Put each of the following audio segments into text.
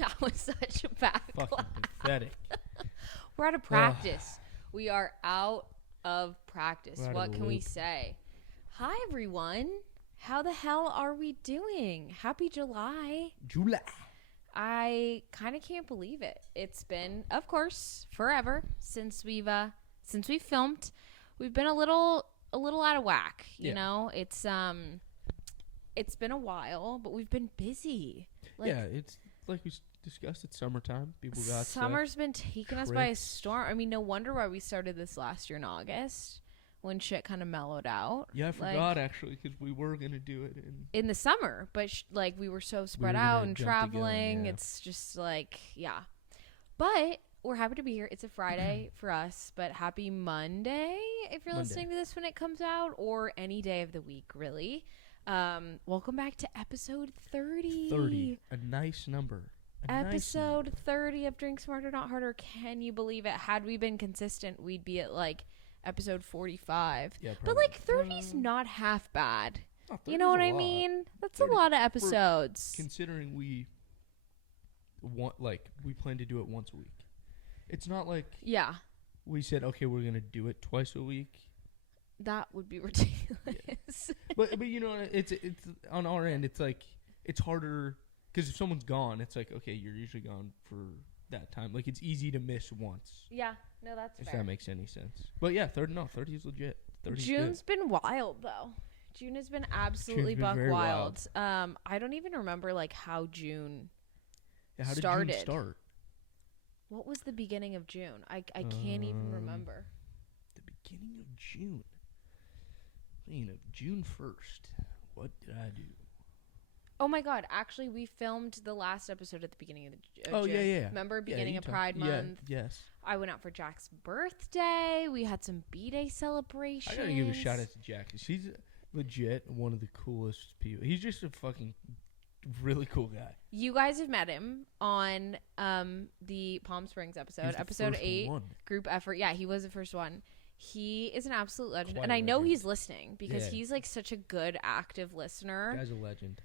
That was such a bad Fucking clap. pathetic. We're out of practice. We are out of practice. We're out of What the can we loop. say? Hi, everyone. How the hell are we doing? Happy July. July. I kind of can't believe it. It's been, of course, forever since we filmed. We've been a little out of whack, you know? It's been a while, but we've been busy. Yeah, it's like we discussed. It's summertime. People got Summer's been taking us by a Trips. storm. I mean, no wonder why we started this last year in August when shit kind of mellowed out. Yeah, I Like, forgot actually because we were gonna do it in the summer, but like we were so spread were out gonna and jump the gun, traveling. yeah. It's just like, yeah. But we're happy to be here. It's a Friday for us, but happy Monday if you're Monday. listening to this when it comes out, or any day of the week, really. Welcome back to episode 30. 30. A nice number. Episode 30 of Drink Smarter Not Harder. Can you believe it? Had we been consistent, we'd be at like episode 45. Yeah, But probably. like 30's not half bad. Oh, You know 30's what a I lot. mean? That's 30 a lot of episodes. Considering we plan to do it once a week. It's not like Yeah, we said, okay, we're gonna do it twice a week. that would be ridiculous. But you know, it's on our end. It's like it's harder because if someone's gone, it's like, okay, you're usually gone for that time. Like it's easy to miss once. Yeah, no, that's If fair. that makes any sense. But yeah, 30 is legit. 30's June's been wild though. June has been absolutely been buck very wild. I don't even remember like how June. good. How did started. June start? What was the beginning of June? I can't even remember. The beginning of June. June 1st. What did I do? Oh my God! Actually, we filmed the last episode at the beginning of the. Oh, June. yeah, yeah. Remember Yeah, beginning you of talk- Pride Month? Yeah, yes. I went out for Jack's birthday. We had some B-Day celebrations. I gotta give a shout out to Jack. She's legit one of the coolest people. He's just a fucking really cool guy. You guys have met him on the Palm Springs He episode, was the episode first 8, one. group effort. Yeah, he was the first one. He is an absolute legend, Quite and a I know legend. he's listening because Yeah. he's like such a good active listener. Guy's a legend.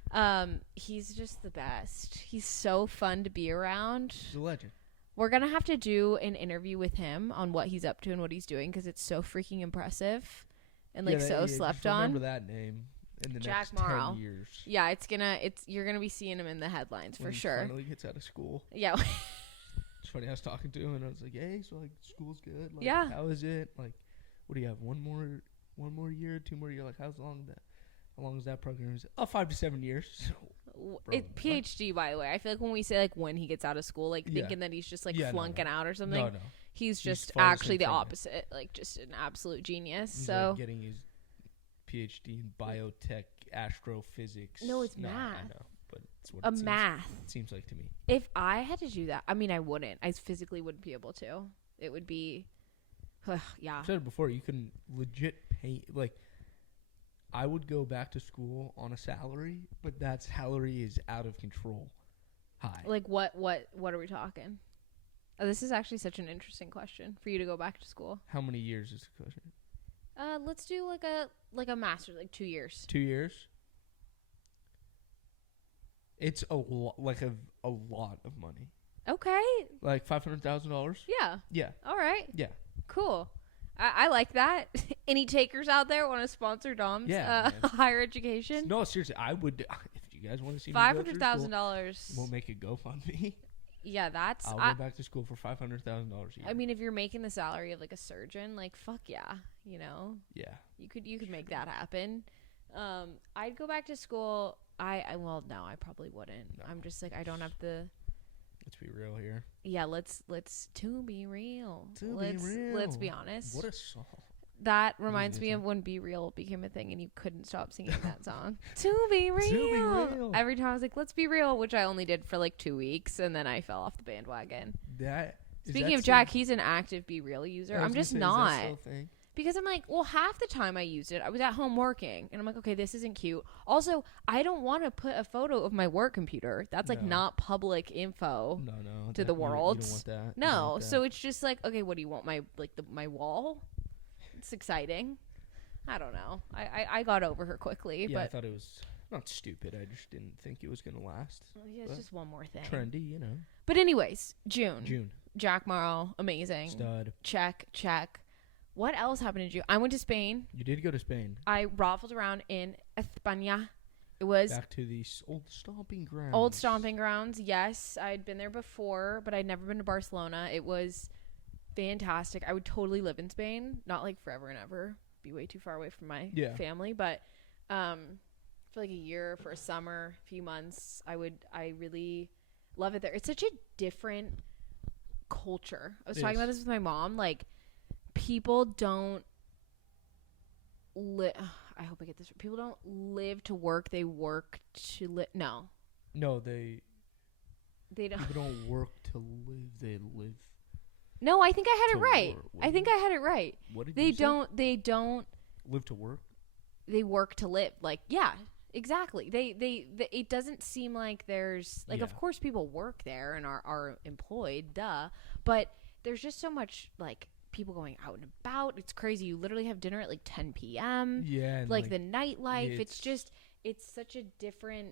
He's just the best. He's so fun to be around. He's a legend. We're gonna have to do an interview with him on what he's up to and what he's doing because it's so freaking impressive and like so slept just remember on. that name in the Jack next Morrow. 10 years. Yeah, you're gonna be seeing him in the headlines When for he sure. finally gets out of school. Yeah. It's funny, I was talking to him and I was like, hey, so like school's good? Like, Yeah. how is it? Like, what do you have? One more year, 2 more years? Like, how long is that program? He's like, 5 to 7 years. It PhD, by the way. I feel like when we say like when he gets out of school, like Yeah. thinking that he's just like Yeah, no, flunking no. out or something. No. He's just followed the actually same the thing. opposite, like just an absolute genius. He's So like getting his PhD in biotech, astrophysics. No, it's I math. know, but it's what a it math. seems like to me. If I had to do that, I mean, I wouldn't. I physically wouldn't be able to. It would be, yeah. I've said it before. You can legit pay. Like, I would go back to school on a salary, but that salary is out of control. High. Like what are we talking? Oh, this is actually such an interesting question for you to go back to school. How many years is the question? Let's do like a master's, like 2 years. 2 years. It's a lot of money. Okay. Like $500,000. Yeah. Yeah. All right. Yeah. Cool. I like that. Any takers out there want to sponsor Dom's Yeah, man. higher education? No, seriously, I would. If you guys want to see me go through school, $500,000. we'll make a GoFundMe. Yeah, that's. I'll go back to school for $500,000 a year. I mean, if you're making the salary of like a surgeon, like fuck yeah, you know, yeah. you could make that happen. I'd go back to school. Well, no, I probably wouldn't. No. I'm just like I don't have the. Let's be real here. Yeah, let's to be real. To be real. Let's be honest. What a song. That reminds good me song. of when Be Real became a thing and you couldn't stop singing that song. To be real. To be real. Every time I was like, let's be real, which I only did for like 2 weeks and then I fell off the bandwagon. Speaking of Jack, he's an active Be Real user. I'm just not. Because I'm like, well, half the time I used it, I was at home working. And I'm like, okay, this isn't cute. Also, I don't want to put a photo of my work computer. That's like No. not public info. No. To the world. You don't want that. You don't No. want that. So it's just like, okay, what do you want? My wall? It's exciting. I don't know. I got over her quickly, yeah, I but thought it was Not stupid. I just didn't think it was gonna last. Well, yeah, it's just one more thing. Trendy, you know. But anyways, June. June. Jack Morrow, amazing. Stud. Check. What else happened in June? I went to Spain. You did go to Spain. I raffled around in España. It was back to the old stomping grounds. Old stomping grounds. Yes, I'd been there before, but I'd never been to Barcelona. It was fantastic. I would totally live in Spain, not like forever and ever. Be way too far away from my family, but for like a year, for a summer, a few months, I really love it there. It's such a different culture. I was talking about this with my mom. Like, people don't I hope I get this. People don't live to work. They work to live. No, they don't. People don't work to live. They live. No, I think I had it right. I think I had it right. What did you say? They don't live to work. They work to live. Like, yeah, exactly. They it doesn't seem like there's like, of course people work there and are employed, duh. But there's just so much like people going out and about. It's crazy. You literally have dinner at like 10 p.m. Yeah. Like the nightlife. It's such a different.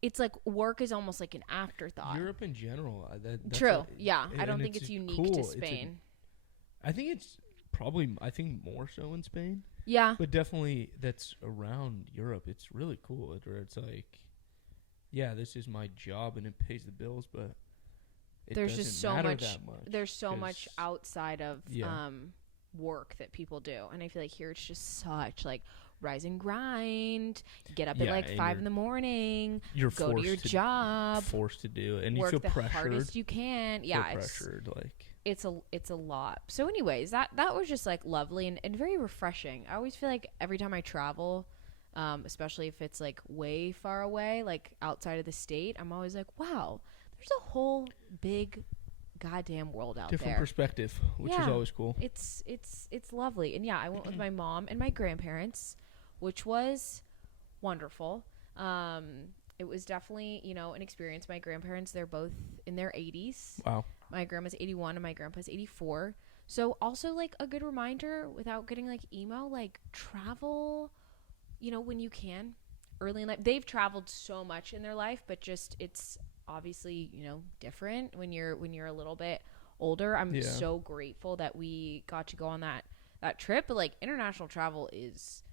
It's like work is almost like an afterthought. Europe in general. That's true. I don't think it's unique to Spain. I think it's probably. I think more so in Spain. Yeah. But definitely that's around Europe. It's really cool. Where it's like, yeah, this is my job and it pays the bills, but. There's just so much. There's so much outside of work that people do, and I feel like here it's just such like rise and grind. Get up at like 5 a.m. You're go to your job. Forced to do it, and work you feel pressured. The hardest you can. Yeah, pressured. Like it's a lot. So, anyways, that was just like lovely and very refreshing. I always feel like every time I travel, especially if it's like way far away, like outside of the state, I'm always like, wow. There's a whole big goddamn world out there. Different perspective, which is always cool. It's lovely. And yeah, I went with my mom and my grandparents, which was wonderful. It was definitely, an experience. My grandparents, they're both in their 80s. Wow. My grandma's 81 and my grandpa's 84. So also like a good reminder without getting like emo, like travel, when you can early in life. They've traveled so much in their life, but just it's obviously different when you're a little bit older. I'm so grateful that we got to go on that trip, but like international travel is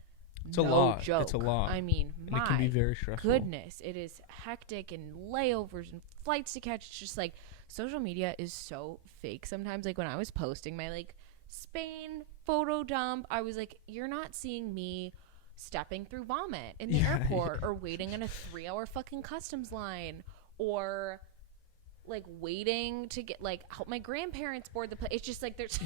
a lot. Joke. It's a lot. I mean, and it can be very stressful. Goodness, it is hectic and layovers and flights to catch. It's just like social media is so fake sometimes. Like when I was posting my like Spain photo dump, I was like, you're not seeing me stepping through vomit in the airport or waiting in a 3-hour fucking customs line. Or like waiting to get like help my grandparents board the plane. It's just like there's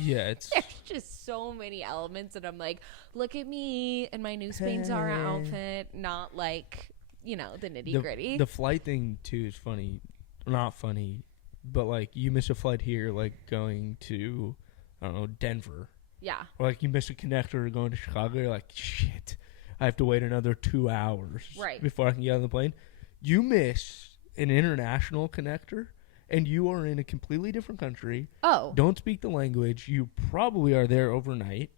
just so many elements, and I'm like, look at me and my new Spain Zara outfit, not like the nitty gritty. The flight thing too is funny, not funny, but like you miss a flight here, like going to I don't know Denver. Yeah. Or like you miss a connector going to Chicago. You're like, shit, I have to wait another 2 hours before I can get on the plane. You miss an international connector and you are in a completely different country, don't speak the language, you probably are there overnight,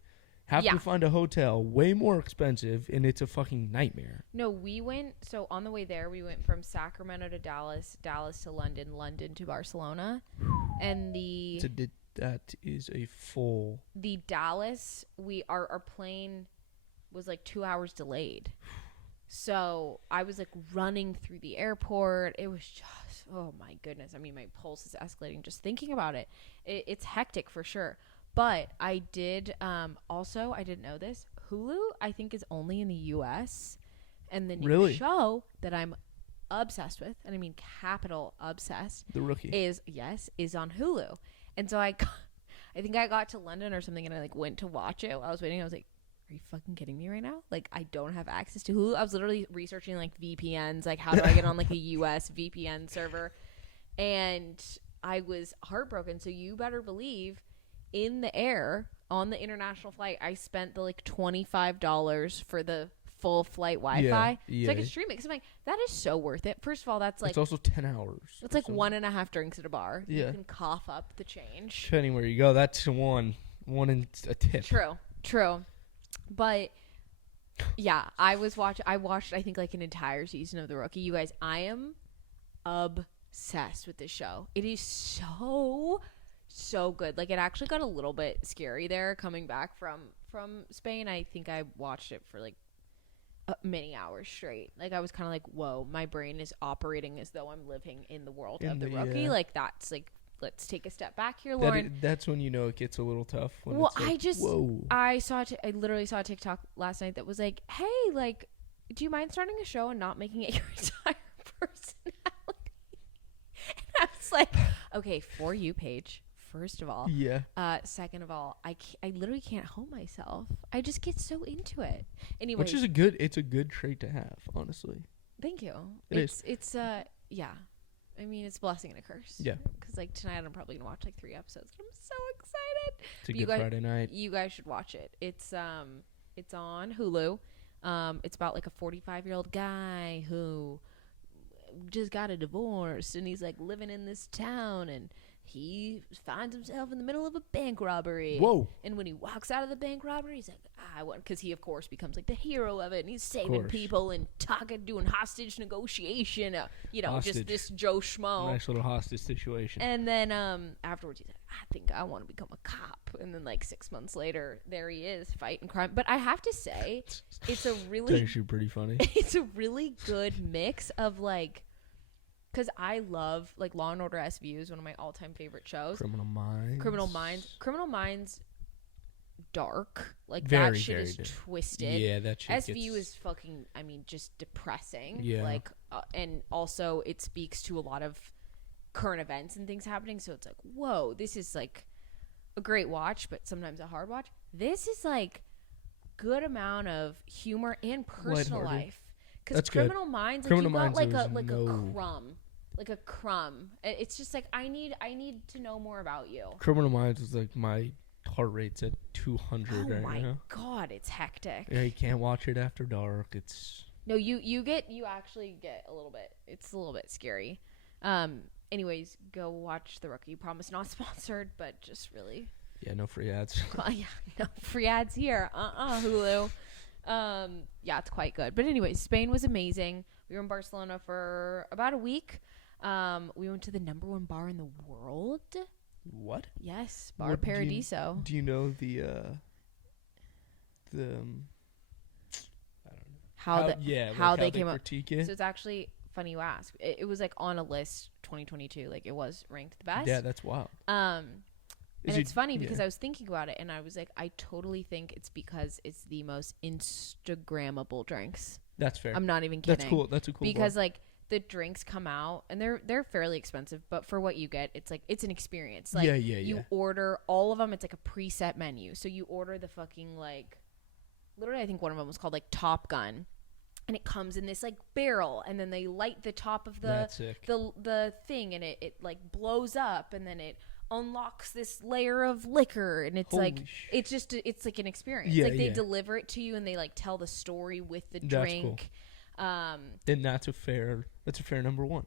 have to find a hotel way more expensive, and it's a fucking nightmare. No, we went, so on the way there we went from Sacramento to Dallas to London to Barcelona, and that is a full the Dallas our plane was like 2 hours delayed. So I was like running through the airport. It was just, oh my goodness. I mean, my pulse is escalating just thinking about it. It's hectic for sure. But I did, also, I didn't know this. Hulu, I think, is only in the U.S. And the new show that I'm obsessed with, and I mean capital obsessed. The Rookie. Is on Hulu. And so I think I got to London or something, and I like went to watch it while I was waiting. I was like, are you fucking kidding me right now? Like, I don't have access to Hulu. I was literally researching, like, VPNs. Like, how do I get on, like, a U.S. VPN server? And I was heartbroken. So you better believe in the air, on the international flight, I spent the, like, $25 for the full flight Wi-Fi. So I could stream it. Because I'm like, that is so worth it. First of all, that's, like... It's also 10 hours. It's, like, 1.5 drinks at a bar. Yeah. You can cough up the change. Depending where you go, that's one in a tip. True. But Yeah, I watched I think like an entire season of The Rookie. You guys, I am obsessed with this show. It is so good. Like, it actually got a little bit scary there coming back from Spain. I think I watched it for like many hours straight. Like, I was kind of like, whoa, my brain is operating as though I'm living in the world of The Rookie. Like, that's like, let's take a step back here, Lauren. That's when you know it gets a little tough. When well, it's like, whoa. I literally saw a TikTok last night that was like, hey, like, do you mind starting a show and not making it your entire personality? And I was like, okay, for you, Paige. First of all, yeah. Second of all, I literally can't help myself. I just get so into it. Anyway, which is a good trait to have, honestly. Thank you. It's yeah. I mean, it's a blessing and a curse. Yeah. Because like tonight, I'm probably gonna watch like 3 episodes. I'm so excited. It's a good Friday night. You guys should watch it. It's on Hulu. It's about like a 45-year-old guy who just got a divorce, and he's like living in this town, and he finds himself in the middle of a bank robbery. Whoa. And when he walks out of the bank robbery, he's like, I want, because he, of course, becomes like the hero of it. And he's saving people and doing hostage negotiation. Just this Joe Schmo. Nice little hostage situation. And then afterwards, he's like, I think I want to become a cop. And then like 6 months later, there he is fighting crime. But I have to say, it's a really. It's actually pretty funny. It's a really good mix of like. Because I love, like, Law & Order SVU is one of my all-time favorite shows. Criminal Minds, dark. Like, very, that shit is twisted. Yeah, that shit SVU is fucking, I mean, just depressing. Yeah. Like, and also it speaks to a lot of current events and things happening. So it's like, whoa, this is, like, a great watch, but sometimes a hard watch. This is, like, good amount of humor and personal life. Because Criminal Minds, like, you got, like, a crumb. Like a crumb. It's just like, I need to know more about you. Criminal Minds is like, my heart rate's at 200 right now. Oh my god, it's hectic. Yeah, you can't watch it after dark. It's no, you actually get a little bit. It's a little bit scary. Anyways, go watch The Rookie. Promise not sponsored, but just really. Yeah, no free ads. Yeah, no free ads here. Hulu. Yeah, it's quite good. But anyways, Spain was amazing. We were in Barcelona for about a week. We went to the #1 bar in the world. What? Yes, Bar Paradiso. Do you know the I don't know. How they came up. So it's actually funny you ask. It was like on a list 2022. Like, it was ranked the best. Yeah, that's wild. And it's funny because I was thinking about it, and I was like, I totally think it's because it's the most Instagrammable drinks. That's fair. I'm not even kidding. That's cool. That's a cool because bar. Like, the drinks come out and they're fairly expensive, but for what you get, it's like, it's an experience. Like, you order all of them. It's like a preset menu. So you order the fucking, like, literally, I think one of them was called like Top Gun, and it comes in this like barrel, and then they light the top of the thing, and it like blows up, and then it unlocks this layer of liquor, and it's it's like an experience. They deliver it to you, and they like tell the story with the drink. Cool. And that's a fair #1.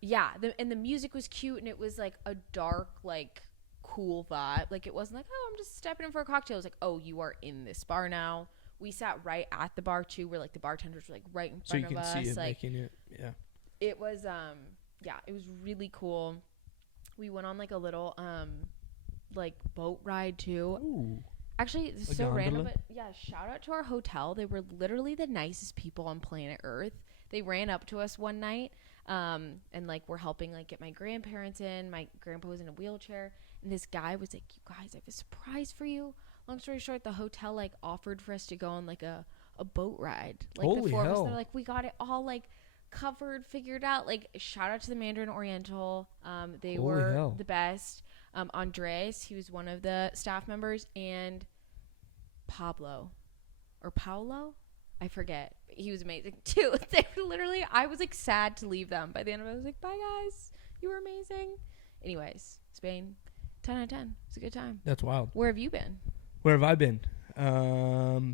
Yeah, and the music was cute, and it was like a dark, like, cool vibe. Like, it wasn't like, oh, I'm just stepping in for a cocktail. It was like, oh, you are in this bar now. We sat right at the bar too, where like the bartenders were like right in front of us. So you can see it, like, making it. Yeah. It was it was really cool. We went on like a little like boat ride too. Ooh. Actually, it's so random, but yeah, shout out to our hotel. They were literally the nicest people on planet Earth. They ran up to us one night, and like, we're helping like get my grandparents in. My grandpa was in a wheelchair, and this guy was like, "You guys, I have a surprise for you." Long story short, the hotel like offered for us to go on like a boat ride. Like, holy the 4 hell. of us, they're like, we got it all like covered, figured out. Like, shout out to the Mandarin Oriental. They were the best. Andres, he was one of the staff members, and Paolo, I forget. He was amazing too. They were literally, I was like sad to leave them. By the end of it, I was like, bye guys, you were amazing. Anyways, Spain, 10 out of 10. It's a good time. That's wild. Where have you been? Where have I been?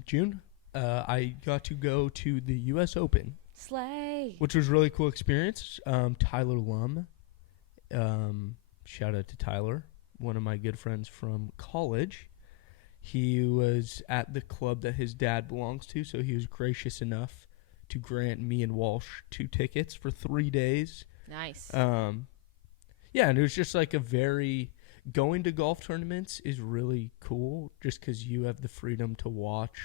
June. I got to go to the U.S. Open. Slay. Which was a really cool experience. Tyler Lum. Shout out to Tyler, one of my good friends from college. he was at the club that his dad belongs to, so he was gracious enough to grant me and Walsh 2 tickets for 3 days. Nice. Yeah, and it was just like going to golf tournaments is really cool just because you have the freedom to watch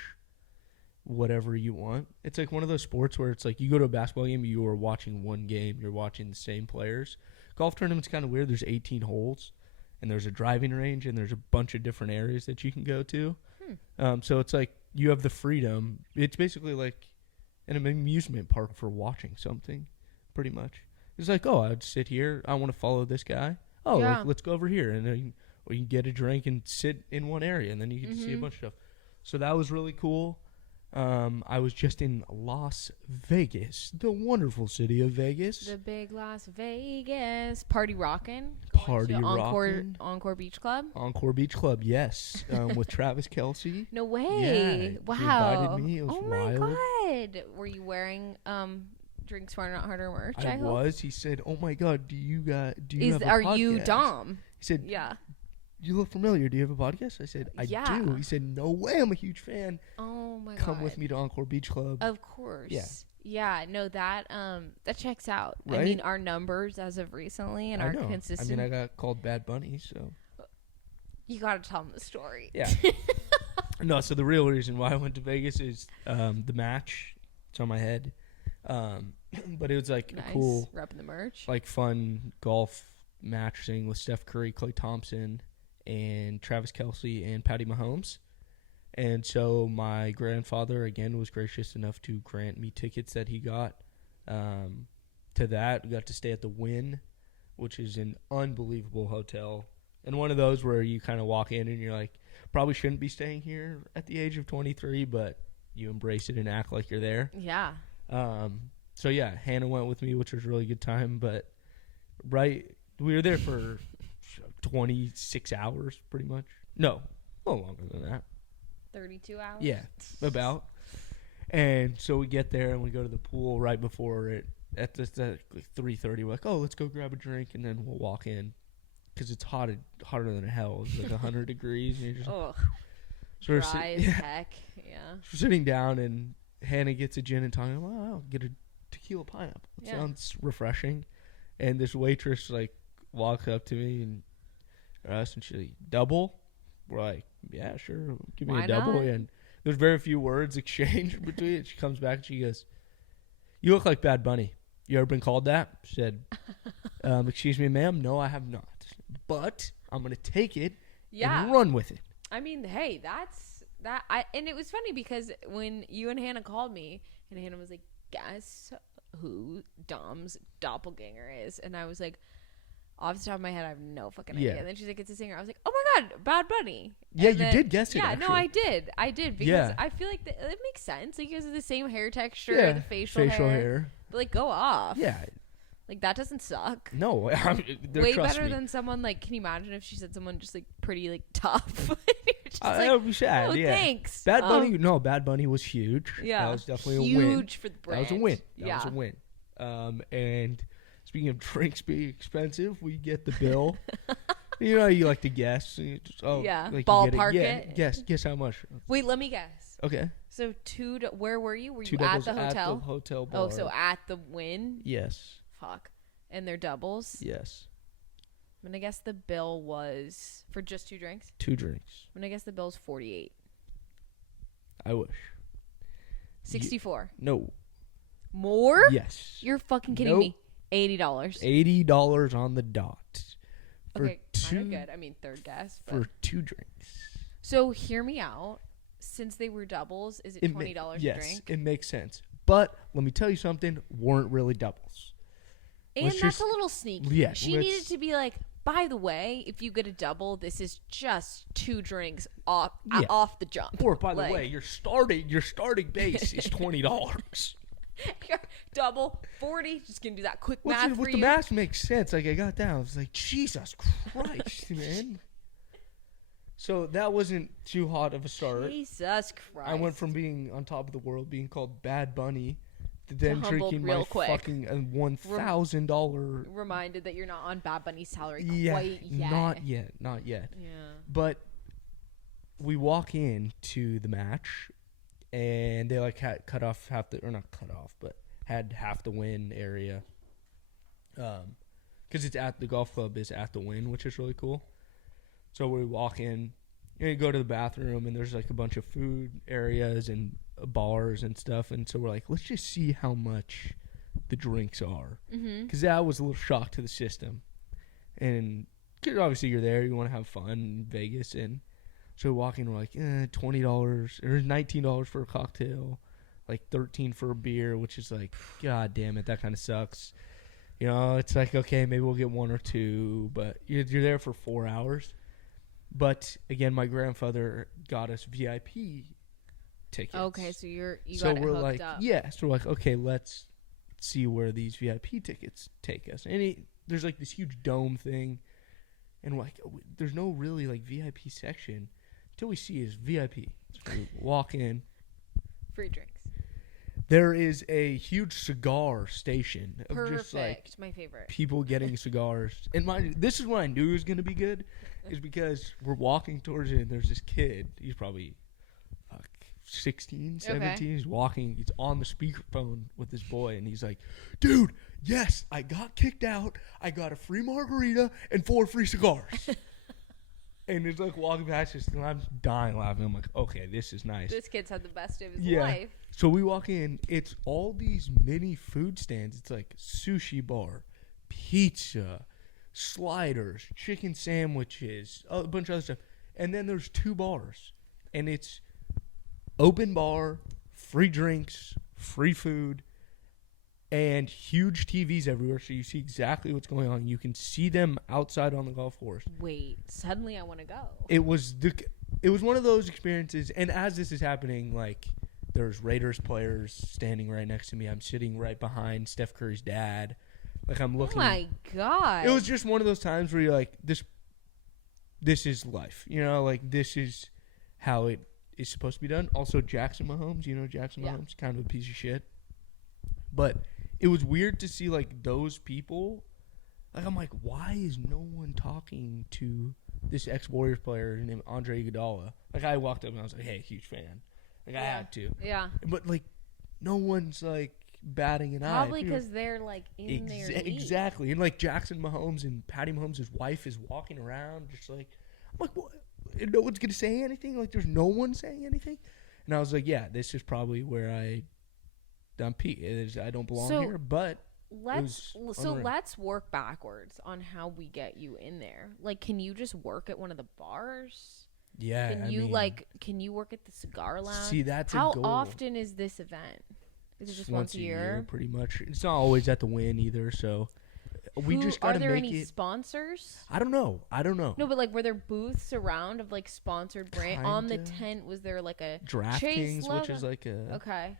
whatever you want. It's like one of those sports where it's like you go to a basketball game, you are watching one game, you're watching the same players. Golf tournament's kind of weird. There's 18 holes, and there's a driving range, and there's a bunch of different areas that you can go to. So it's like you have the freedom. It's basically like an amusement park for watching something, pretty much. It's like, oh, I'd sit here. I want to follow this guy. Oh, let's go over here. And then you can get a drink and sit in one area, and then you can see a bunch of stuff. So that was really cool. I was just in Las Vegas, the wonderful city of Vegas. The big Las Vegas. Party rockin'. Party rockin'. Encore Beach Club. Encore Beach Club, yes. With Travis Kelce. No way. Yeah, wow. He invited me. It was wild. My God. Were you wearing Drink Smarter Not Harder merch? I was. He said, "Oh my God, do you have a podcast?" Are you Dom? He said, "Yeah." You look familiar. Do you have a podcast? I said, I do. He said, no way. I'm a huge fan. Oh, my God. Come with me to Encore Beach Club. Of course. Yeah. Yeah, no, that checks out. Right? I mean, our numbers as of recently and our consistent. I got called Bad Bunny, so. You got to tell them the story. Yeah. No, so the real reason why I went to Vegas is the match. It's on my head. But it was like nice. A cool. Repping the merch. Like fun golf match thing with Steph Curry, Klay Thompson, and Travis Kelce and Patty Mahomes. And so my grandfather, again, was gracious enough to grant me tickets that he got to that. We got to stay at the Wynn, which is an unbelievable hotel. And one of those where you kind of walk in and you're like, probably shouldn't be staying here at the age of 23, but you embrace it and act like you're there. Yeah. So, yeah, Hannah went with me, which was a really good time. But, we were there for 26 hours, pretty much. No, a little longer than that. 32 hours? Yeah, about. And so we get there and we go to the pool right before it. At 3:30, we're like, oh, let's go grab a drink, and then we'll walk in. Because it's hotter than hell. It's like 100 degrees. And you're just dry as heck. Yeah. So we're sitting down, and Hannah gets a gin and tonic. I'm like, oh, I'll get a tequila pineapple. It sounds refreshing. And this waitress, walks up to me and us, and she's like, double? We're like, yeah, sure. Give me a double. Not? And there's very few words exchanged between it. She comes back and she goes, you look like Bad Bunny. You ever been called that? She said, excuse me, ma'am. No, I have not. But I'm going to take it and run with it. I mean, hey, that's that. And it was funny because when you and Hannah called me, and Hannah was like, guess who Dom's doppelganger is? And I was like, off the top of my head, I have no fucking idea. And then she's like, it's a singer. I was like, oh my God, Bad Bunny. Yeah, you did guess it. Yeah, actually. no, I did because I feel like it makes sense. Like, it's the same hair texture, the facial hair. But go off. Yeah. That doesn't suck. No, way better than someone can you imagine if she said someone just pretty tough? That would be sad. Oh, thanks. Bad Bunny. No, Bad Bunny was huge. Yeah, that was definitely a win. Huge for the brand. That was a win. That was a win. And speaking of drinks being expensive, we get the bill. You know, you like to guess. Ballpark it. Guess how much. Wait, let me guess. Okay. So where were you? Were two you at the hotel? At the hotel bar. Oh, so at the Wynn? Yes. Fuck. And they're doubles? Yes. I'm going to guess the bill was, for just 2 drinks? 2 drinks. I'm going to guess the bill's $48. I wish. 64. No. More? Yes. You're fucking kidding me. $80. $80 on the dot. Okay, kind of good. I mean, third guess. For 2 drinks. So hear me out. Since they were doubles, is it $20 a drink? Yes, it makes sense. But let me tell you something. Weren't really doubles. And that's a little sneaky. Yeah, she needed to be like, by the way, if you get a double, this is just 2 drinks off the jump. Or by the way, your starting base is $20. Your double 40. Just gonna do that quick math for you. The math makes sense. I got down. I was like, Jesus Christ, man. So that wasn't too hot of a start. Jesus Christ. I went from being on top of the world, being called Bad Bunny, to then drinking my fucking $1,000. Reminded that you're not on Bad Bunny's salary quite yet. Not yet. Yeah. But we walk into the match, and they like cut off half the, or not cut off, but had half the win area. Because it's at the golf club is at the win, which is really cool. So we walk in, and you go to the bathroom, and there's like a bunch of food areas and bars and stuff. And so we're like, let's just see how much the drinks are, because that was a little shock to the system. And cause obviously you're there, you want to have fun in Vegas, and so we walk in, we're like, $20 or $19 for a cocktail, like $13 for a beer, which is like, god damn it, that kind of sucks. You know, it's like, okay, maybe we'll get one or two, but you're there for 4 hours. But again, my grandfather got us VIP tickets. Okay, so you got it hooked like, up. Yeah, so we're like, okay, let's see where these VIP tickets take us. And there's like this huge dome thing, and we're like, there's no really like VIP section until we see is VIP. So we walk in, free drinks. There is a huge cigar station of Perfect. Just like my favorite people getting cigars. And this is when I knew it was going to be good, is because we're walking towards it, and there's this kid. He's probably 16, 17. Okay. He's walking. He's on the speakerphone with this boy, and he's like, dude, yes, I got kicked out. I got a free margarita and 4 free cigars. And he's like walking past us, and I'm dying laughing. I'm like, okay, this is nice. This kid's had the best of his life. So we walk in. It's all these mini food stands. It's like sushi bar, pizza, sliders, chicken sandwiches, a bunch of other stuff. And then there's 2 bars. And it's open bar, free drinks, free food, and huge TVs everywhere, so you see exactly what's going on. You can see them outside on the golf course. Wait, suddenly I want to go. It was one of those experiences, and as this is happening, like, there's Raiders players standing right next to me. I'm sitting right behind Steph Curry's dad. Like, I'm looking. Oh my god! It was just one of those times where you're like, this is life. You know, like, this is how it is supposed to be done. Also, Jackson Mahomes. You know, Jackson Mahomes, kind of a piece of shit, but it was weird to see, like, those people. Like, I'm like, why is no one talking to this ex-Warriors player named Andre Iguodala? Like, I walked up and I was like, hey, huge fan. Like, I had to. Yeah. But, like, no one's, like, batting an eye. Probably because they're, like, in their league. Exactly. And, like, Jackson Mahomes and Patty Mahomes' wife is walking around just like, I'm like, what? No one's going to say anything? Like, there's no one saying anything? And I was like, yeah, this is probably where I'm peak. I don't belong here, but let's work backwards on how we get you in there. Like, can you just work at one of the bars? Yeah. Can you work at the cigar lounge? See, that's how a goal. Often is this event? Is it just once a year? Pretty much. It's not always at the Wynn either, so we just gotta make it. Are there any sponsors? I don't know. No, but like, were there booths around of like sponsored brand on the tent? Was there like a DraftKings, which is like a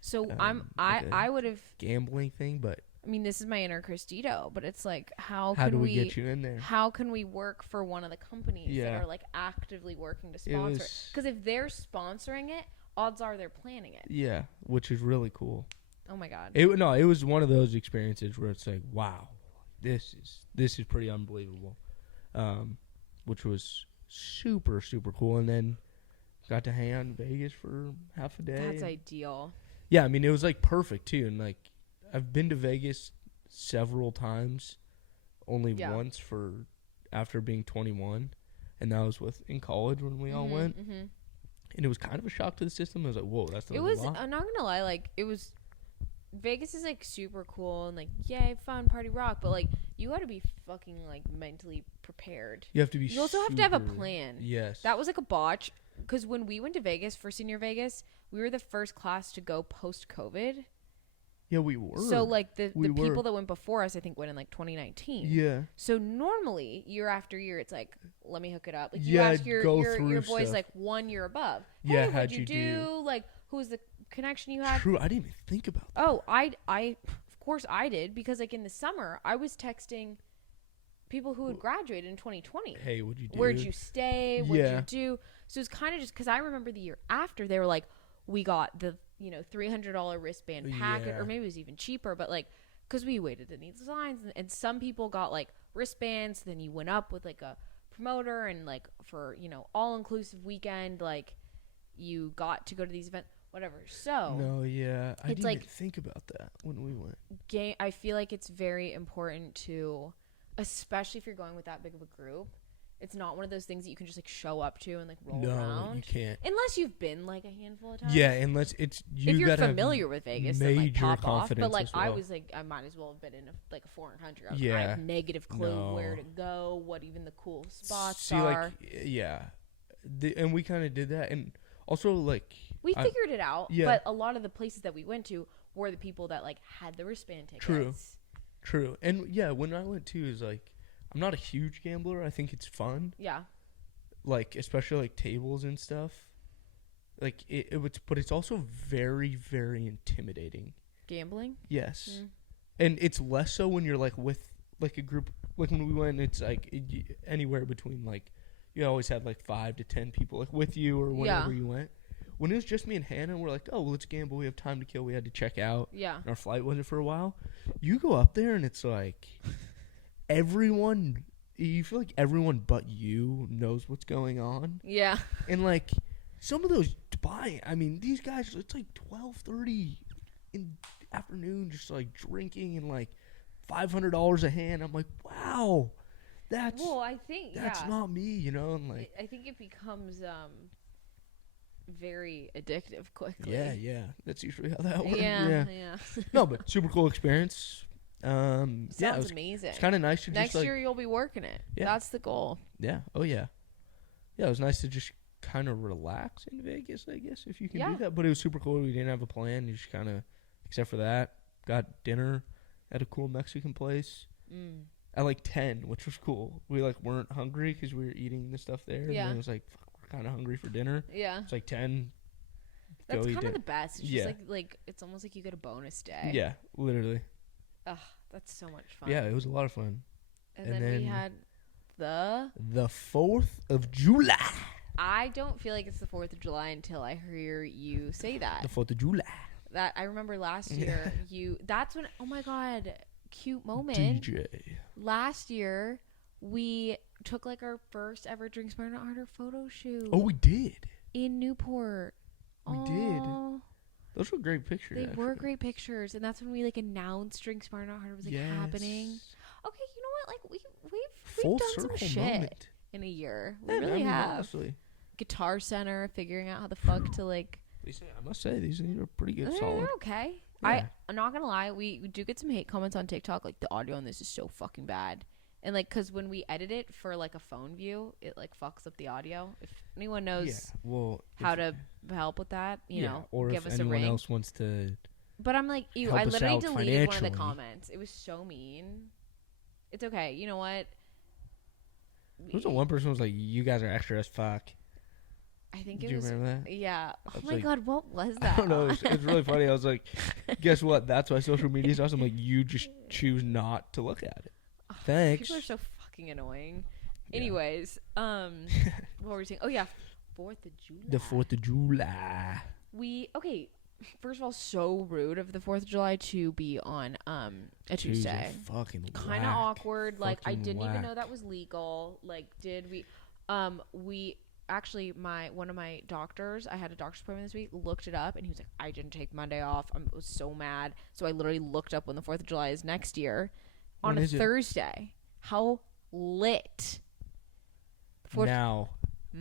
So I would have gambling thing, but I mean, this is my inner Cristito, but it's like, how do we get you in there? How can we work for one of the companies that are like actively working to sponsor it? Because if they're sponsoring it, odds are they're planning it. Yeah, which is really cool. Oh my god. It was one of those experiences where it's like, wow, this is pretty unbelievable, which was super, super cool. And then got to hang out in Vegas for half a day. That's ideal. Yeah, I mean, it was like perfect too. And like, I've been to Vegas several times, only once after being 21, and that was in college when we all went. Mm-hmm. And it was kind of a shock to the system. I was like, whoa, that's not a lot. I'm not gonna lie, like, it was. Vegas is like super cool and like, yay, fun, party rock, but like, you got to be fucking like mentally prepared. You have to be. You also have to have a plan. Yes. That was like a botch, because when we went to Vegas for Senior Vegas, we were the first class to go post COVID. Yeah, we were. So like the people that went before us, I think, went in like 2019. Yeah. So normally year after year, it's like, let me hook it up. Like, you ask your boys stuff. Like 1 year above. Yeah. Hey, how'd you do? Like, who's the connection you had? True. I didn't even think about that. Oh, I of course I did, because like in the summer I was texting people who had graduated in 2020. Hey, what'd you do? Where'd you stay? What'd you do? So it's kind of just because I remember the year after they were like, we got the $300 wristband packet, or maybe it was even cheaper, but like, because we waited in these lines, and some people got like wristbands, then you went up with like a promoter and like for, you know, all inclusive weekend, like you got to go to these events, whatever. So no, yeah, I didn't even think about that when we went. I feel like it's very important to, especially if you're going with that big of a group. It's not one of those things that you can just like show up to and like roll around. No, you can't. Unless you've been like a handful of times. Yeah, unless it's if you're familiar with Vegas, then like pop off. But like well. I was like, I might as well have been in like a foreign country. I have negative clue where to go, what even the cool spots are. Like, yeah, and we kind of did that, and also like we figured it out. Yeah. But a lot of the places that we went to were the people that like had the wristband tickets. True, and yeah, when I went to is like. I'm not a huge gambler. I think it's fun. Yeah. Like, especially, like, tables and stuff. Like, but it's also very, very intimidating. Gambling? Yes. Mm. And it's less so when you're, like, with, like, a group. Like, when we went, it's, like, anywhere between, like, you always had, like, 5 to 10 people, like, with you or whenever you went. When it was just me and Hannah, we're like, oh, well, let's gamble. We have time to kill. We had to check out. Yeah. And our flight wasn't for a while. You go up there, and it's, like... you feel like everyone but you knows what's going on. Yeah. And, like, some of those I mean, these guys, it's like 12:30 in the afternoon just, like, drinking and, like, $500 a hand. I'm like, wow, that's not me, you know? And, like, I think it becomes very addictive quickly. Yeah. That's usually how that works. Yeah. No, but super cool experience. Sounds amazing. It's kind of nice to next year you'll be working it. Yeah. That's the goal. Yeah. Oh yeah. Yeah, it was nice to just kind of relax in Vegas, I guess, if you can do that. But it was super cool. We didn't have a plan. You just kind of, except for that, got dinner at a cool Mexican place at like 10, which was cool. We like weren't hungry because we were eating the stuff there. Yeah. And then it was like, fuck, we're kind of hungry for dinner. Yeah. It's like 10. That's kind of the best. It's just like it's almost like you get a bonus day. Yeah, literally. Ugh, that's so much fun. Yeah, it was a lot of fun. And then we had the 4th of July. I don't feel like it's the 4th of July until I hear you say that. The 4th of July. That I remember last year. That's when. Oh my god, cute moment. DJ. Last year, we took like our first ever Drink Smart Not Harder photo shoot. Oh, we did in Newport. We did. Those were great pictures. They were great pictures, and that's when we like announced Drink Smart Not Harder was like happening. Okay, you know what? Like we've done some shit in a year. We really have. Honestly. Guitar Center, figuring out how the fuck to like. I must say these are pretty good. Solid. They're okay. Yeah. I'm not gonna lie. We do get some hate comments on TikTok. Like the audio on this is so fucking bad. And, like, because when we edit it for, like, a phone view, it, like, fucks up the audio. If anyone knows how to help with that, you know, or give us a ring. Or if anyone else wants to But I'm like, ew, I literally deleted one of the comments. It was so mean. It's okay. You know what? There was one person who was like, you guys are extra as fuck. I think it was. Do you remember that? Yeah. Oh, my God. What was that? I don't know. It's really funny. I was like, guess what? That's why social media is awesome. Like, you just choose not to look at it. Thanks. People are so fucking annoying. Yeah. Anyways, what were we saying? Oh yeah, 4th of July. The 4th of July. First of all, so rude of the 4th of July to be on a Tuesday. Fucking kind of awkward. Like I didn't even know that was legal. Like did we actually one of my doctors, I had a doctor's appointment this week, looked it up and he was like, I didn't take Monday off. I was so mad. So I literally looked up when the 4th of July is next year. On a Thursday. How lit. Now,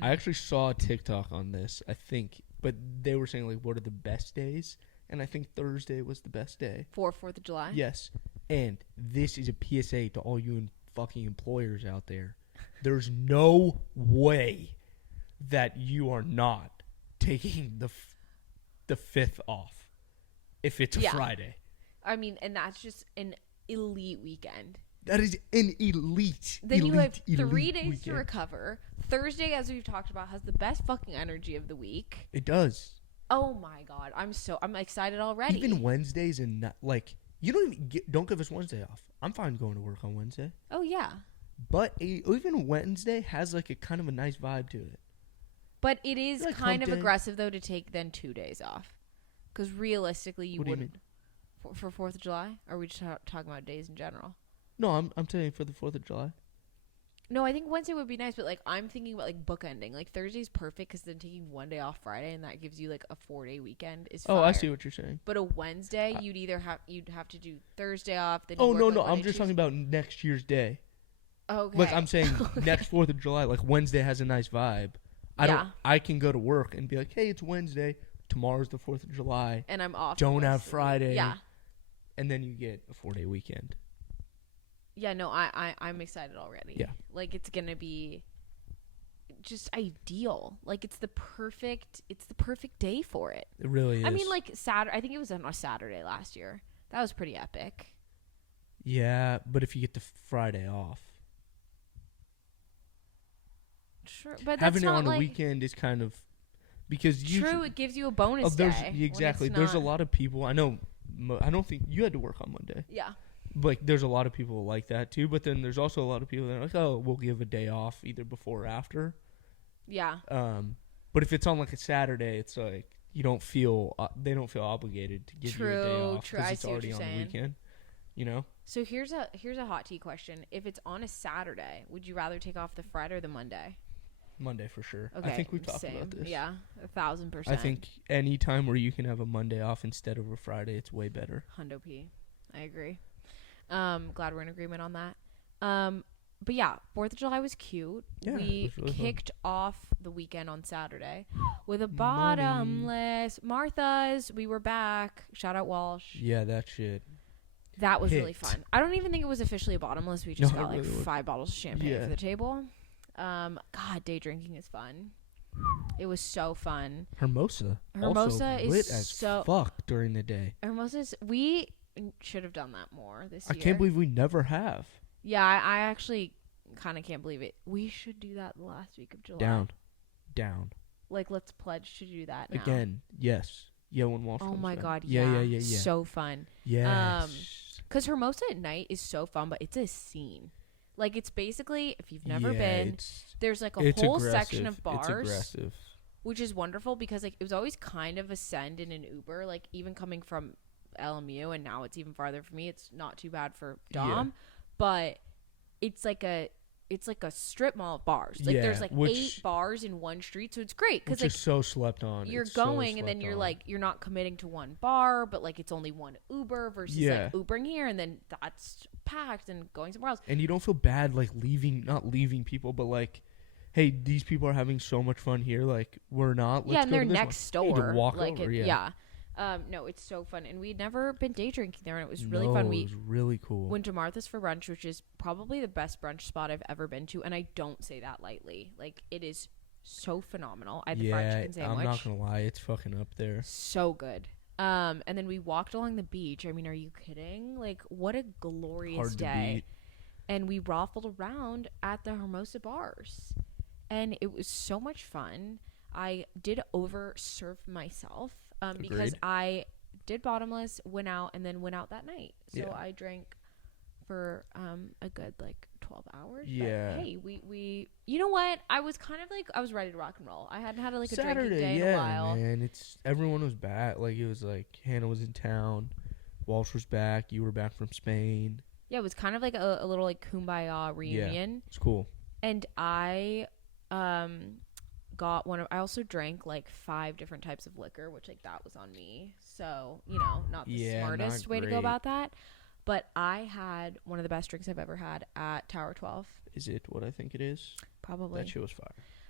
I actually saw a TikTok on this, I think. But they were saying, like, what are the best days? And I think Thursday was the best day. For 4th of July? Yes. And this is a PSA to all you fucking employers out there. There's no way that you are not taking the 5th off if it's a Friday. I mean, and that's just an elite weekend. That is an elite. Then you have 3 days weekend to recover. Thursday, as we've talked about, has the best fucking energy of the week. It does. Oh my God, I'm excited already. Even Wednesdays and you don't give us Wednesday off. I'm fine going to work on Wednesday. Oh yeah. But even Wednesday has like a kind of a nice vibe to it. But it is like kind of aggressive though to take then 2 days off, because realistically you wouldn't. For 4th of July? Or are we just talking about days in general? No, I'm saying for the 4th of July. No, I think Wednesday would be nice, but like I'm thinking about like bookending. Like Thursday's perfect because then taking one day off Friday and that gives you like a 4-day weekend is fire. Oh, I see what you're saying. But a Wednesday, you'd have to do Thursday off. Then no, I'm just talking about next year's day. Okay. Like I'm saying next 4th of July, like Wednesday has a nice vibe. I can go to work and be like, hey, it's Wednesday. Tomorrow's the 4th of July. And I'm off. Don't have Friday. Yeah. And then you get a 4-day weekend. Yeah, no, I'm excited already. Yeah. Like it's gonna be just ideal. Like it's the perfect day for it. It really is. I mean, like Saturday. I think it was on a Saturday last year. That was pretty epic. Yeah, but if you get the Friday off. Sure, but having that's it on like a weekend is kind of because true. It gives you a bonus day. Exactly. There's a lot of people. I know. I don't think you had to work on Monday. Yeah. Like, there's a lot of people like that too. But then there's also a lot of people that are like, oh, we'll give a day off either before or after. Yeah. But if it's on like a Saturday, it's like you don't feel they don't feel obligated to give you a day off because it's already on the weekend. You know. So here's a hot tea question. If it's on a Saturday, would you rather take off the Friday or the Monday? Monday for sure. Okay, I think we've talked about this. Yeah, 1,000%. I think any time where you can have a Monday off instead of a Friday, it's way better. Hundo P. I agree. Glad we're in agreement on that. But yeah, 4th of July was cute. Yeah, we really kicked off the weekend on Saturday with a bottomless Martha's. We were back. Shout out Walsh. Yeah, that shit. That was really fun. I don't even think it was officially a bottomless. We just got like 5 bottles of champagne for the table. God, day drinking is fun. It was so fun. Hermosa also is lit as fuck during the day. We should have done that more this year. I can't believe we never have. Yeah, I actually kind of can't believe it. We should do that the last week of July. Down. Like, let's pledge to do that now. Again, yes. Yeah, when Walsh Oh my God, yeah. So fun. Yes. Because Hermosa at night is so fun, but it's a scene. Like, it's basically, if you've never been, there's like a whole section of bars. It's aggressive. Which is wonderful because, like, it was always kind of a send in an Uber. Like, even coming from LMU, and now it's even farther for me. It's not too bad for Dom. But it's like a strip mall of bars. Like, there's like 8 bars in one street. So it's great. Because, like, it's so slept on. You're going, and then you're like, you're not committing to one bar, but, like, it's only one Uber versus, like, Ubering here, and then that's packed and going somewhere else. And you don't feel bad, like, not leaving people, but, like, hey, these people are having so much fun here. Like, we're not. Let's and they're next door. To walk over, no, it's so fun. And we'd never been day drinking there, and it was really fun. It was really cool. Went to Martha's for brunch, which is probably the best brunch spot I've ever been to, and I don't say that lightly. Like, it is so phenomenal. I had the fried chicken sandwich. I'm not going to lie. It's fucking up there. So good. And then we walked along the beach. I mean, are you kidding? Like, what a glorious day. And we raffled around at the Hermosa bars. And it was so much fun. I did overserve myself because I did bottomless, went out that night. So I drank for a good, like, 12 hours. Yeah. But hey, we you know what? I was kind of like, I was ready to rock and roll. I hadn't had like a Saturday, drinking day in a while. Man, everyone was back. Like, it was like Hannah was in town, Walsh was back, you were back from Spain. Yeah, it was kind of like a little like kumbaya reunion. Yeah, it's cool. And I got I also drank like 5 different types of liquor, which, like, that was on me. So, you know, not the smartest way to go about that. But I had one of the best drinks I've ever had at Tower 12. Is it what I think it is? Probably. That shit was fire.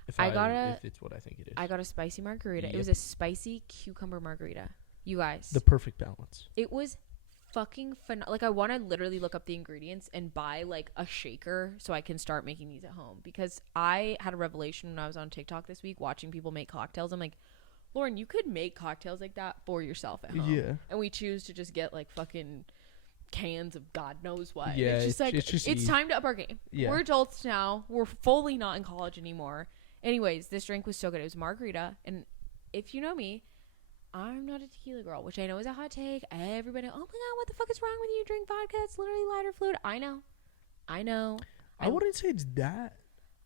If it's what I think it is. I got a spicy margarita. Yep. It was a spicy cucumber margarita. You guys. The perfect balance. It was fucking phenomenal. Like, I want to literally look up the ingredients and buy, like, a shaker so I can start making these at home. Because I had a revelation when I was on TikTok this week watching people make cocktails. I'm like, Lauren, you could make cocktails like that for yourself at home. Yeah. And we choose to just get, like, fucking cans of God knows what. Yeah, it's just like it's time to up our game. Yeah. We're adults now. We're fully not in college anymore. Anyways, this drink was so good. It was margarita, and if you know me, I'm not a tequila girl, which I know is a hot take. Everybody, oh my God, what the fuck is wrong with you? You drink vodka? It's literally lighter fluid. I know. I wouldn't say it's that.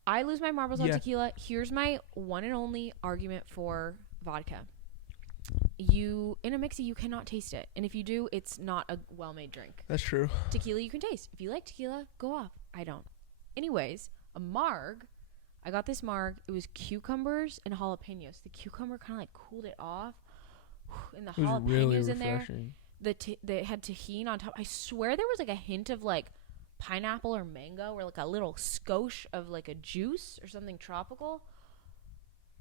I lose my marbles on tequila. Here's my one and only argument for vodka. In a mixie, you cannot taste it. And if you do, it's not a well-made drink. That's true. Tequila, you can taste. If you like tequila, go off. I don't. Anyways, a marg. I got this marg. It was cucumbers and jalapenos. The cucumber kind of like cooled it off. And the jalapenos really in there. They had tahini on top. I swear there was like a hint of like pineapple or mango or like a little skosh of like a juice or something tropical.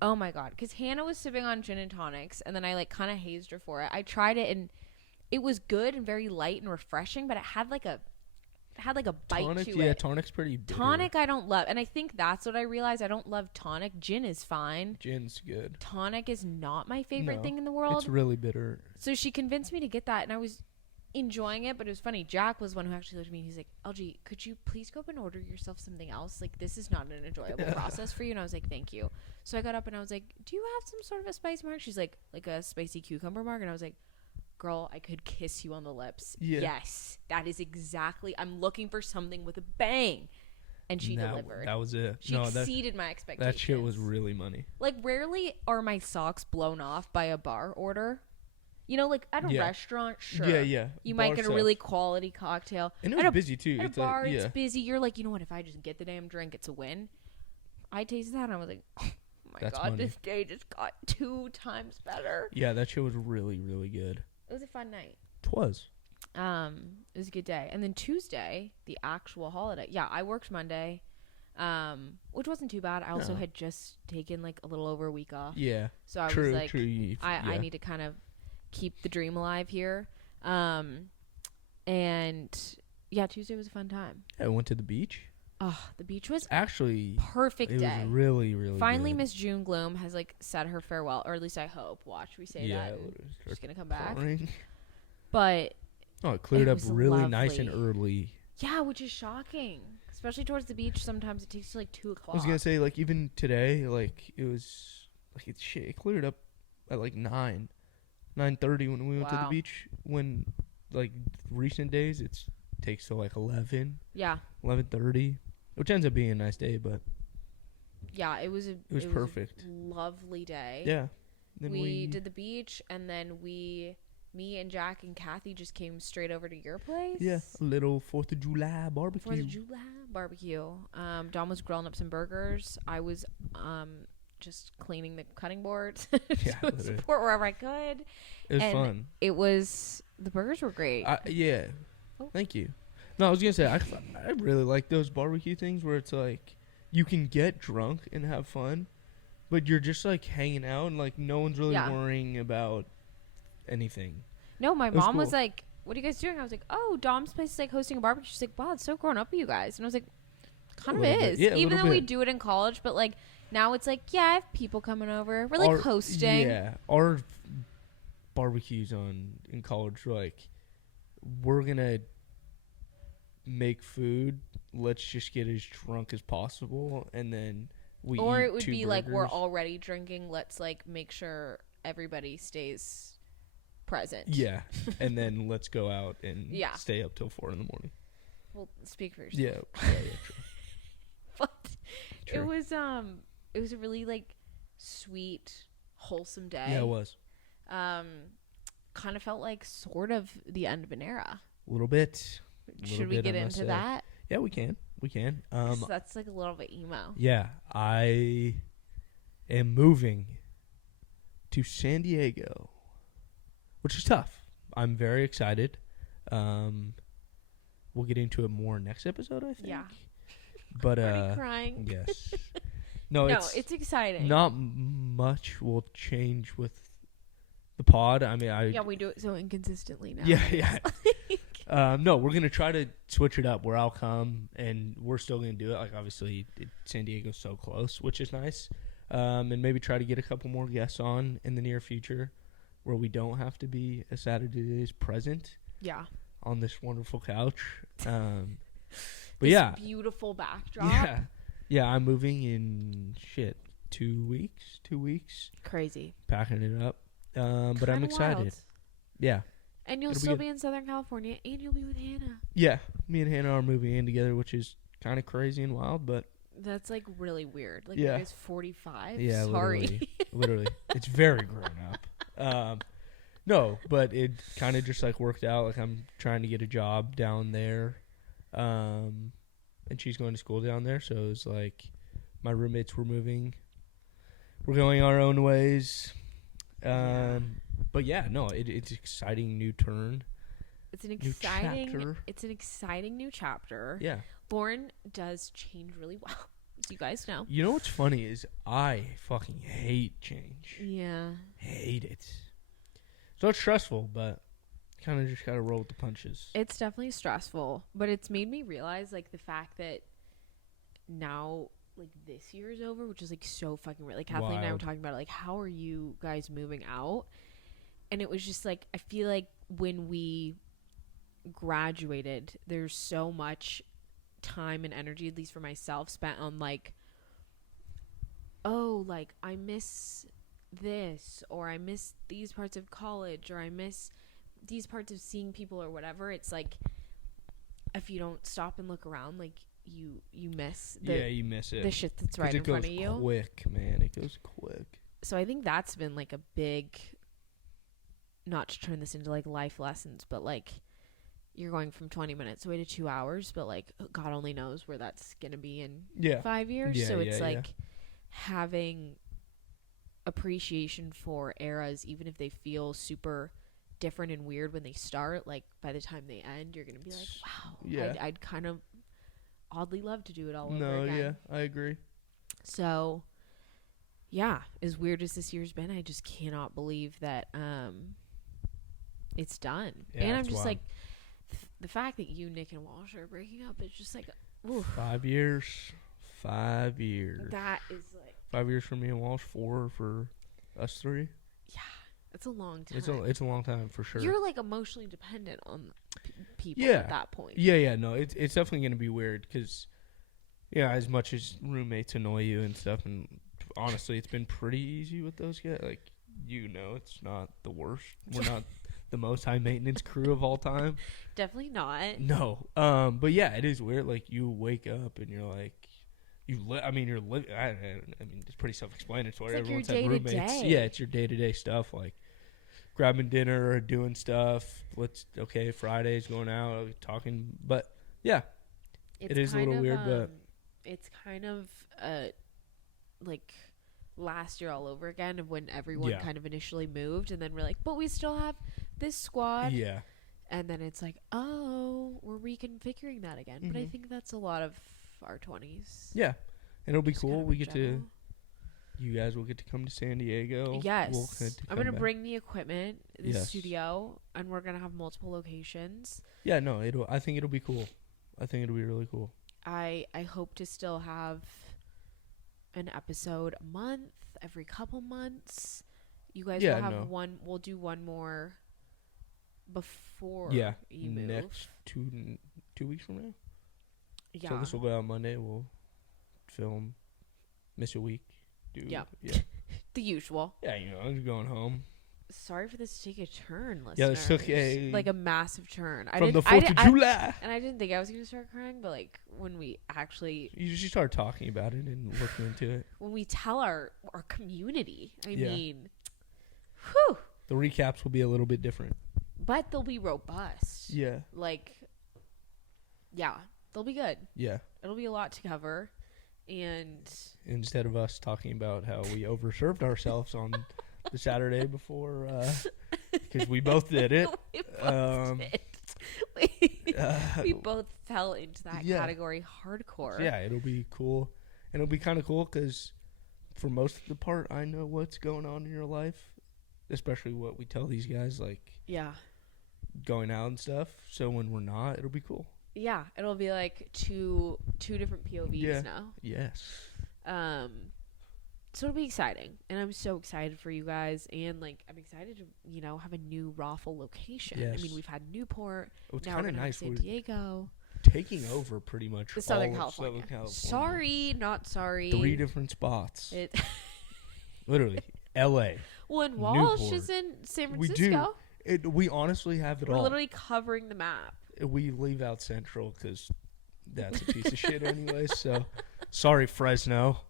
Oh my God. Because Hannah was sipping on gin and tonics and then I like kind of hazed her for it. I tried it and it was good and very light and refreshing, but it had like a bite tonic, to it. Yeah, tonic's pretty bitter. Tonic I don't love. And I think that's what I realized. I don't love tonic. Gin is fine. Gin's good. Tonic is not my favorite thing in the world. It's really bitter. So she convinced me to get that, and I was enjoying it, but it was funny. Jack was one who actually looked at me, and he's like, LG, could you please go up and order yourself something else? Like, this is not an enjoyable process for you. And I was like, thank you. So I got up, and I was like, do you have some sort of a spice mark? She's like a spicy cucumber mark. And I was like, girl, I could kiss you on the lips. Yeah. Yes, that is exactly. I'm looking for something with a bang, and she delivered. That was it. She exceeded my expectations. That shit was really money. Like, rarely are my socks blown off by a bar order. You know, like at a restaurant, sure. Yeah. You might get a really quality cocktail. And it was busy too. At a bar, it's busy. You're like, you know what? If I just get the damn drink, it's a win. I tasted that and I was like, oh my God, money. This day just got 2 times better. Yeah, that shit was really, really good. It was a fun night. It was. It was a good day. And then Tuesday, the actual holiday. Yeah, I worked Monday, which wasn't too bad. I also had just taken like a little over a week off. Yeah. So I was like, I need to kind of keep the dream alive here. And yeah, Tuesday was a fun time. I went to the beach. Oh, the beach was actually perfect day. It was really, really Finally, good. Miss June Gloom has like said her farewell, or at least I hope. Watch, we say that. She's gonna come back. But it cleared up really nice and early. Yeah, which is shocking, especially towards the beach. Sometimes it takes till like 2 o'clock. I was gonna say, like, even today, like it was like it cleared up at like 9:30 when we went to the beach. When like recent days, it takes till like 11. Yeah. 11:30. Which ends up being a nice day, but yeah, it was perfect. A lovely day. Yeah. Then we did the beach, and then me and Jack and Kathy just came straight over to your place. Yeah, a little 4th of July barbecue. 4th of July barbecue. Dom was grilling up some burgers. I was just cleaning the cutting boards to support wherever I could. It was fun. The burgers were great. Yeah. Oh. Thank you. No, I was going to say, I really like those barbecue things where it's like you can get drunk and have fun, but you're just like hanging out and like no one's really worrying about anything. No, my mom was like, what are you guys doing? I was like, oh, Dom's place is like hosting a barbecue. She's like, wow, it's so grown up of you guys. And I was like, kind of is. Yeah, even though we do it in college, but like now it's like, yeah, I have people coming over. We're like hosting. Yeah, our barbecues in college were like, we're going to make food, let's just get as drunk as possible, and then we or eat it would 2 be burgers. Like we're already drinking, let's like make sure everybody stays present. Yeah. And then let's go out and stay up till 4 a.m. Well, speak for yourself. Yeah, true. But true. It was a really like sweet, wholesome day. Yeah, it was. Kind of felt like sort of the end of an era. A little bit. Should we get into that? Yeah, we can. So that's like a little bit emo. Yeah, I am moving to San Diego, which is tough. I'm very excited. We'll get into it more next episode, I think. Yeah. But already crying. Yes. No, it's exciting. Not much will change with the pod. I mean, we do it so inconsistently now. Yeah. No, we're going to try to switch it up where I'll come and we're still going to do it. Like, obviously, San Diego's so close, which is nice. And maybe try to get a couple more guests on in the near future where we don't have to be a Saturday present. Yeah. On this wonderful couch. But this beautiful backdrop. Yeah, I'm moving in 2 weeks. 2 weeks. Crazy. Packing it up. But I'm excited. Wild. Yeah. And you'll still be in Southern California, and you'll be with Hannah. Yeah, me and Hannah are moving in together, which is kind of crazy and wild, but that's like really weird. Like, you guys 45? Yeah, sorry. Literally. It's very grown up. No, but it kind of just like worked out. Like, I'm trying to get a job down there, and and she's going to school down there. So it was like my roommates were moving. We're going our own ways. But yeah, no, it's an exciting new turn. It's an exciting new chapter. Yeah. Lauren does change really well, as you guys know. You know what's funny is I fucking hate change. Yeah. Hate it. So it's stressful, but kind of just got to roll with the punches. It's definitely stressful, but it's made me realize, like, the fact that now, like, this year is over, which is, like, so fucking weird. Like, Kathleen and I were talking about it, like, how are you guys moving out? And it was just, like, I feel like when we graduated, there's so much time and energy, at least for myself, spent on, like, oh, like, I miss this, or I miss these parts of college, or I miss these parts of seeing people, or whatever. It's like, if you don't stop and look around, like, you miss you miss it, the shit that's right in front of you. It goes quick, man. It goes quick. So I think that's been, like, a big, not to turn this into, like, life lessons, but, like, you're going from 20 minutes away to 2 hours, but, like, God only knows where that's gonna be in 5 years. So it's like having appreciation for eras, even if they feel super different and weird when they start, like, by the time they end, you're gonna be like, wow, I'd kind of oddly love to do it all over again. Yeah, I agree. So yeah, as weird as this year's been, I just cannot believe that it's done. And I'm just wild. Like, the fact that you, Nick, and Walsh are breaking up is just like, oof. 5 years. 5 years. That is like 5 years for me and Walsh, 4 for us 3. Yeah, it's a long time. It's a long time for sure. You're, like, emotionally dependent on people at that point. Yeah. No, it's definitely gonna be weird because, as much as roommates annoy you and stuff, and honestly, it's been pretty easy with those guys. Like, it's not the worst. We're not the most high maintenance crew of all time. Definitely not. No. But yeah, it is weird. Like, you wake up and you're like, you're living. I mean, it's pretty self-explanatory. It's like everyone's your had roommates. Day-to-day. Yeah, it's your day-to-day stuff, like grabbing dinner or doing stuff. Fridays going out, talking. But yeah, it is a little weird, but it's kind of like last year all over again, of when everyone kind of initially moved, and then we're like, but we still have this squad. Yeah. And then it's like, oh, we're reconfiguring that again. Mm-hmm. But I think that's a lot of our 20s. Yeah. And it'll be cool. You guys will get to come to San Diego. Yes. I'm going to bring the equipment, the studio, and we're going to have multiple locations. Yeah, no, I think it'll be cool. I think it'll be really cool. I hope to still have an episode a month, every couple months. You guys will have one. We'll do one more before you move. Next 2 weeks from now. Yeah. So this will go out Monday. We'll film, miss a week. Yeah. The usual. Yeah, I'm just going home. Sorry for this to take a turn, listeners. Yeah, this took a massive turn. From the 4th of July. And I didn't think I was going to start crying, but, like, when we actually... You just start talking about it and looking into it. When we tell our community, I mean, whew. The recaps will be a little bit different. But they'll be robust. Yeah. Like, yeah, they'll be good. Yeah. It'll be a lot to cover. And... Instead of us talking about how we overserved ourselves on... the Saturday before, because we both did it. We both fell into that category hardcore. Yeah, it'll be cool. And it'll be kind of cool because for most of the part, I know what's going on in your life, especially what we tell these guys, like going out and stuff. So when we're not, it'll be cool. Yeah, it'll be like two different POVs now. Yes. So it'll be exciting, and I'm so excited for you guys, and, like, I'm excited to, have a new Raffle location. Yes. I mean, we've had Newport, now we're going to have San Diego. Taking over pretty much the Southern California. Sorry, not sorry. 3 different spots. Literally, L.A. Well, and Walsh is in San Francisco. We do. We honestly have it all. We're literally covering the map. We leave out Central because that's a piece of shit anyway, so sorry, Fresno.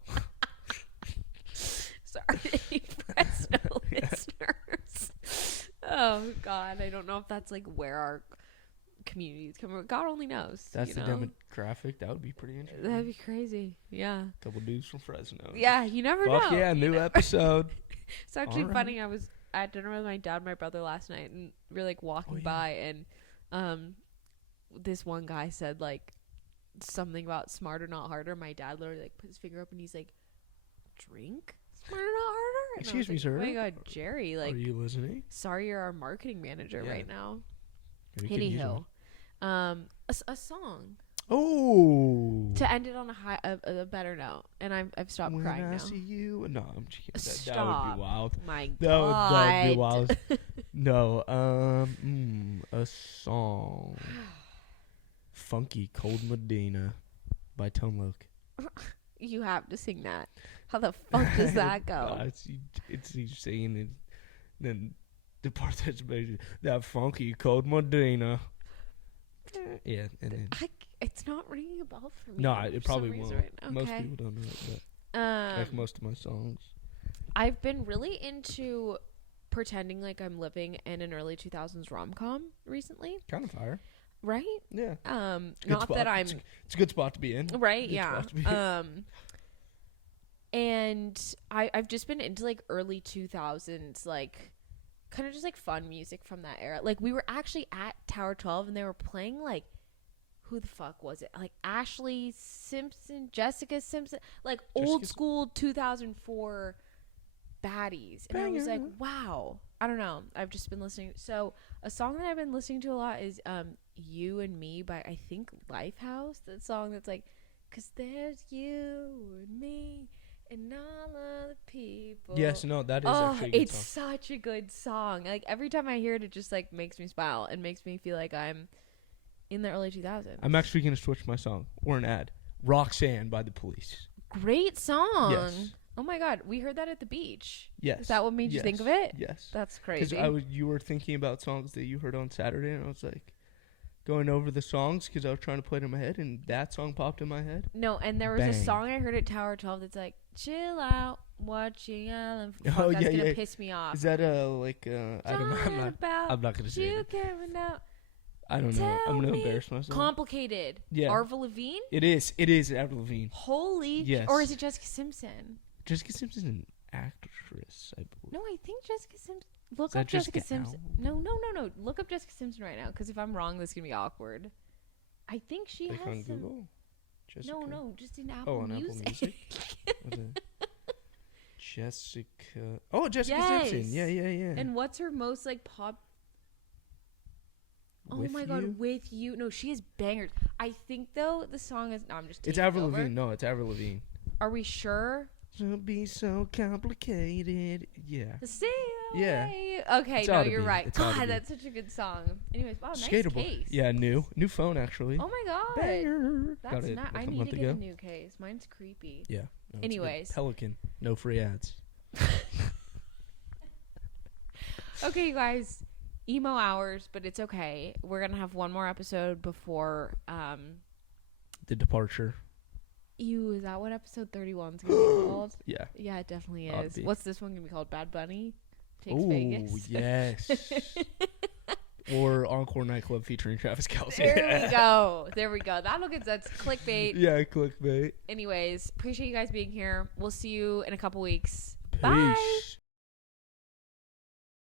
Sorry, Fresno listeners. Oh, God. I don't know if that's, like, where our communities coming. God only knows. That's the demographic. That would be pretty interesting. That'd be crazy. Yeah. Couple dudes from Fresno. Yeah, you never know. Yeah, new episode. It's actually funny. I was at dinner with my dad and my brother last night, and we were like walking by, and this one guy said like something about smarter not harder. My dad literally like put his finger up and he's like, drink smarter not harder. And excuse me, sir. Oh my God, Jerry, like, are you listening? Sorry, you're our marketing manager right now. Anywho, a song. Oh, to end it on a better note, and I've stopped crying now. When I see you, no, I'm just kidding. Stop. That would be wild. My God, that would be wild. No, a song, "Funky Cold Medina" by Tone Loc. You have to sing that. How the fuck does that go? It's you singing it, then the part that's basically that funky Cold Medina. Yeah, and then it's not ringing a bell for me. No, it probably won't. Right now. Most people don't know it, but like most of my songs. I've been really into pretending like I'm living in an early 2000s rom-com recently. Kind of fire. Right? Yeah. Not that I'm... It's a good spot to be in. Right, yeah. And I've just been into like early 2000s, like kind of just like fun music from that era. Like we were actually at Tower 12 and they were playing like, who the fuck was it? Like Ashley Simpson, Jessica Simpson, like old school 2004 baddies. And I was like, wow. I don't know. I've just been listening. So a song that I've been listening to a lot is You and Me by, I think, Lifehouse. That song that's like, 'cause there's you and me and all of the people. Yes, no, that is actually a good it's song. Such a good song. Like every time I hear it, it just like makes me smile and makes me feel like I'm in the early 2000s. I'm actually going to switch my song or an ad. Roxanne by The Police. Great song. Yes. Oh my God, we heard that at the beach. Yes. Is that what made you think of it? Yes. That's crazy. Because you were thinking about songs that you heard on Saturday, and I was like going over the songs because I was trying to play it in my head, and that song popped in my head. No, and there was a song I heard at Tower 12 that's like, chill out, watching Alan. That's gonna piss me off. Is that like I don't know. I'm not gonna say it. I don't know. I'm gonna embarrass myself. Complicated. Yeah. Avril Lavigne? It is. It is Avril Lavigne. Holy. Yes. Or is it Jessica Simpson? Jessica Simpson's an actress, I believe. No, I think Jessica Simpson. Look up Jessica Simpson. No. Look up Jessica Simpson right now, because if I'm wrong, this is gonna be awkward. I think she has on some. Google? Jessica? No, just in Apple Music. Apple Music. Jessica. Oh, Jessica Simpson. Yeah. And what's her most like pop? Oh my God, With You. No, she has bangers. I think though the song is. No, I'm just. It's Avril Lavigne. No, it's Avril Lavigne. Are we sure? Don't be so complicated. Yeah. See you. Yeah. Okay, no, you're right. God, that's such a good song. Anyways, wow, nice case. Yeah, new phone actually. Oh my God. Banger. That's not. I need to get a new case. Mine's creepy. Yeah. No, anyways, Pelican, no free ads. Okay, you guys. Emo hours, but it's okay. We're gonna have one more episode before the departure. Is that what episode 31 is gonna be called? Yeah. Yeah, it definitely is. What's this one gonna be called? Bad Bunny Takes Vegas? Oh, yes. Or Encore Nightclub featuring Travis Kelce. There we go. That'll get that's clickbait. Yeah, clickbait. Anyways, appreciate you guys being here. We'll see you in a couple weeks. Peace. Bye.